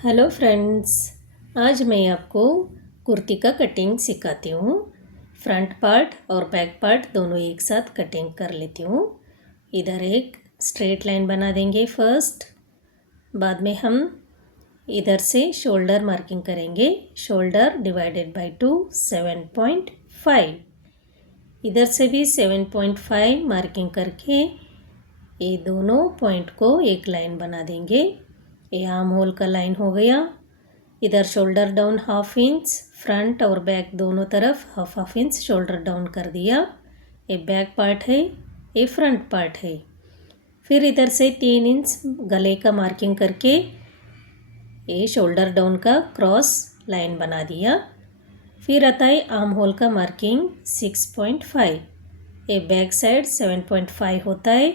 Hello friends, आज मैं आपको कुर्ती का कटिंग सिखाती हूँ। फ्रंट पार्ट और बैक पार्ट दोनों एक साथ कटिंग कर लेती हूँ। इधर एक स्ट्रेट लाइन बना देंगे फर्स्ट। बाद में हम इधर से शोल्डर मार्किंग करेंगे। Shoulder divided by 2 7.5। इधर से भी 7.5 मार्किंग करके ये दोनों पॉइंट को एक लाइन बना देंगे। ये आर्म होल का लाइन हो गया। इधर shoulder down half inch, front और बैक दोनों तरफ half half inch shoulder down कर दिया। ये बैक पार्ट है, ये फ्रंट पार्ट है। फिर इधर से 3 इंच गले का मार्किंग करके ये शोल्डर डाउन का क्रॉस लाइन बना दिया। फिर आता है आर्म होल का मार्किंग 6.5। ये बैक साइड 7.5 होता है।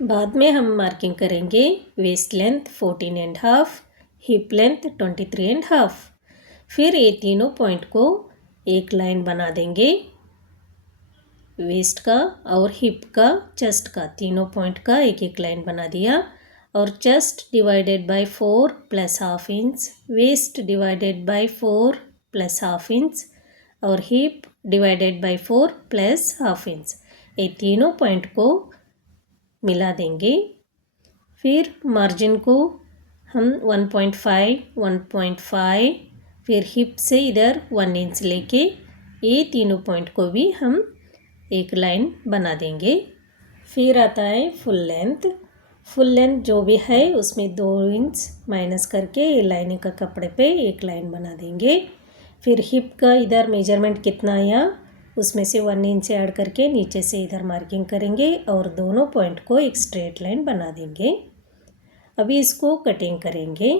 बाद में हम मार्किंग करेंगे वेस्ट लेंथ 14.5, हिप लेंथ 23.5। फिर ये तीनों पॉइंट को एक लाइन बना देंगे। वेस्ट का और हिप का, चेस्ट का, तीनों पॉइंट का एक एक लाइन बना दिया। और chest divided by 4 plus half inch, waist divided by 4 plus half inch और hip divided by 4 plus half inch, ये तीनों पॉइंट को मिला देंगे। फिर मार्जिन को हम 1.5, 1.5, फिर हिप से इधर 1 इंच लेके ये तीनों पॉइंट को भी हम एक लाइन बना देंगे। फिर आता है फुल लेंथ। फुल लेंथ जो भी है उसमें 2 इंच माइनस करके ये लाइनिंग का कपड़े पे एक लाइन बना देंगे। फिर हिप का इधर मेजरमेंट कितना आया उसमें से 1 इंच ऐड करके नीचे से इधर मार्किंग करेंगे और दोनों पॉइंट को एक स्ट्रेट लाइन बना देंगे। अभी इसको कटिंग करेंगे।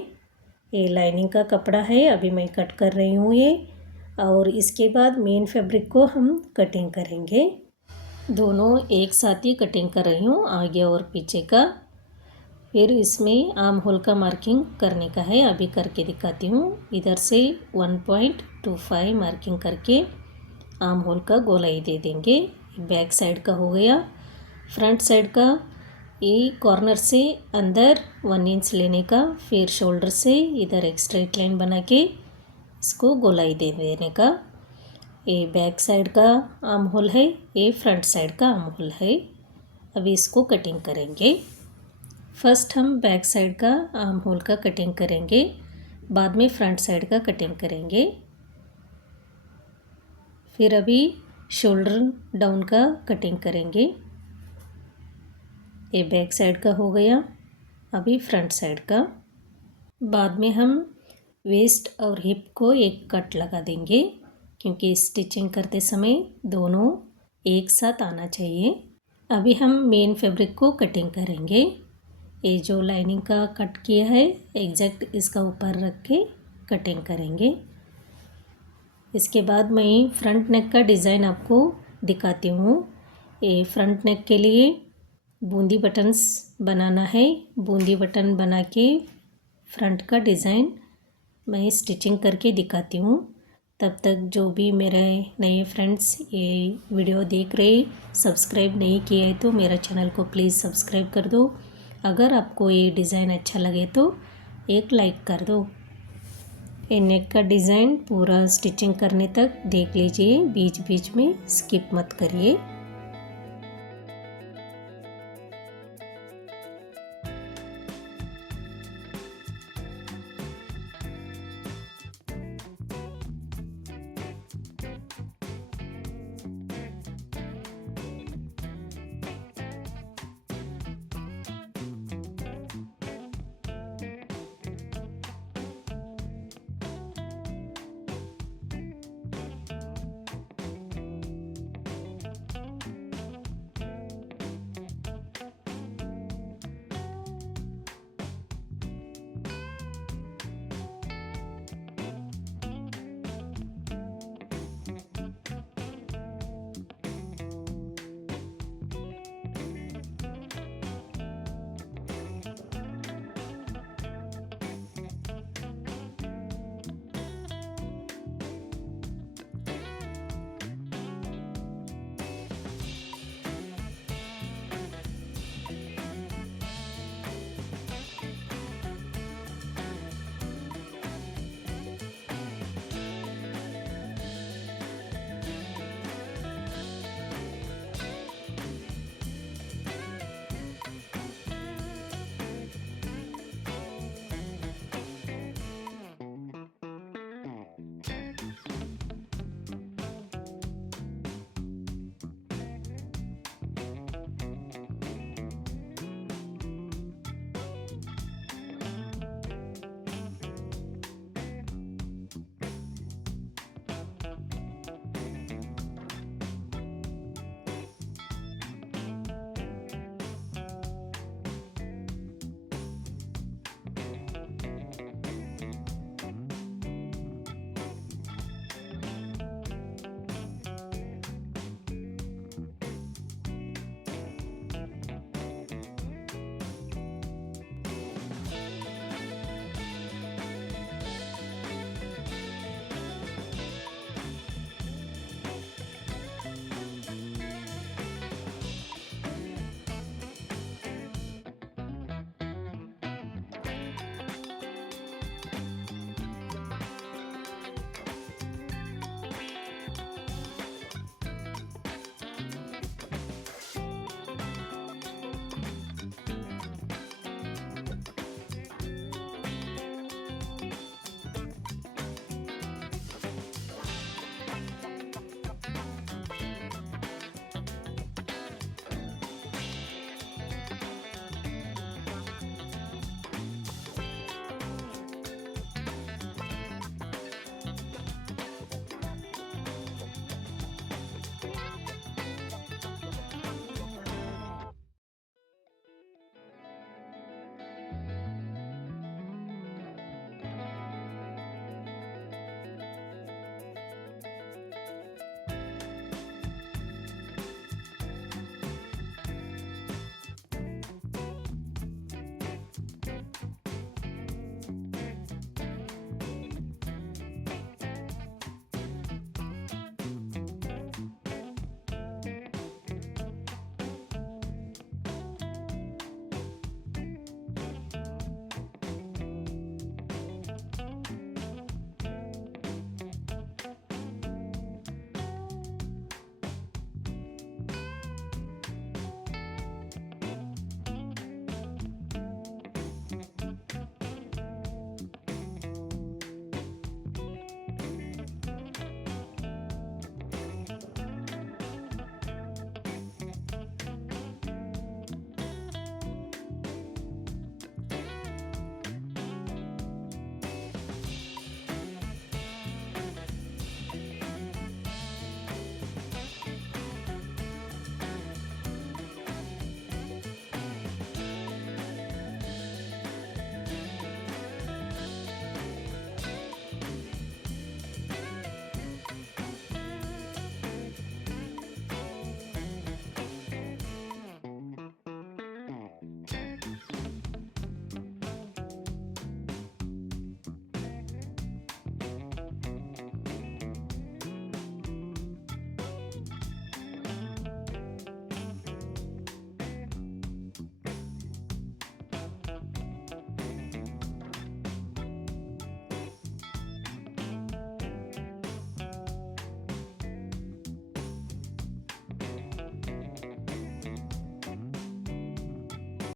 ये लाइनिंग का कपड़ा है, अभी मैं कट कर रही हूँ ये। और इसके बाद मेन फैब्रिक को हम कटिंग करेंगे। दोनों एक साथ ही कटिंग कर रही हूँ, आगे और पीछे का। फिर इसमें आर्म होल का मार्किंग करने का है, अभी करके दिखाती हूँ। इधर से 1.25 मार्किंग करके आर्म होल का गोलाई दे देंगे। बैक साइड का हो गया। फ्रंट साइड का ये कॉर्नर से अंदर 1 इंच लेने का, फिर शोल्डर से इधर एक स्ट्रेट लाइन बना के इसको गोलाई दे देने का। ये बैक साइड का आर्म होल है, ये फ्रंट साइड का आर्म होल है। अभी इसको कटिंग करेंगे। फर्स्ट हम बैक साइड का आर्म होल का कटिंग करेंगे, बाद में फ्रंट साइड का कटिंग करेंगे। फिर अभी शोल्डर डाउन का कटिंग करेंगे। ये बैक साइड का हो गया। अभी फ्रंट साइड का। बाद में हम वेस्ट और हिप को एक कट लगा देंगे, क्योंकि स्टिचिंग करते समय दोनों एक साथ आना चाहिए। अभी हम मेन फैब्रिक को कटिंग करेंगे। ये जो लाइनिंग का कट किया है एग्जैक्ट इसका ऊपर रख के कटिंग करेंगे। इसके बाद मैं फ्रंट नेक का डिज़ाइन आपको दिखाती हूँ। ये फ्रंट नेक के लिए बूंदी बटन्स बनाना है। बूंदी बटन बना के फ्रंट का डिज़ाइन मैं स्टिचिंग करके दिखाती हूँ। तब तक जो भी मेरे नए फ्रेंड्स ये वीडियो देख रहे, सब्सक्राइब नहीं किए है तो मेरा चैनल को प्लीज़ सब्सक्राइब कर दो। अगर आपको ये डिज़ाइन अच्छा लगे तो एक लाइक कर दो। ये नेक का डिज़ाइन पूरा स्टिचिंग करने तक देख लीजिए, बीच बीच में स्किप मत करिए।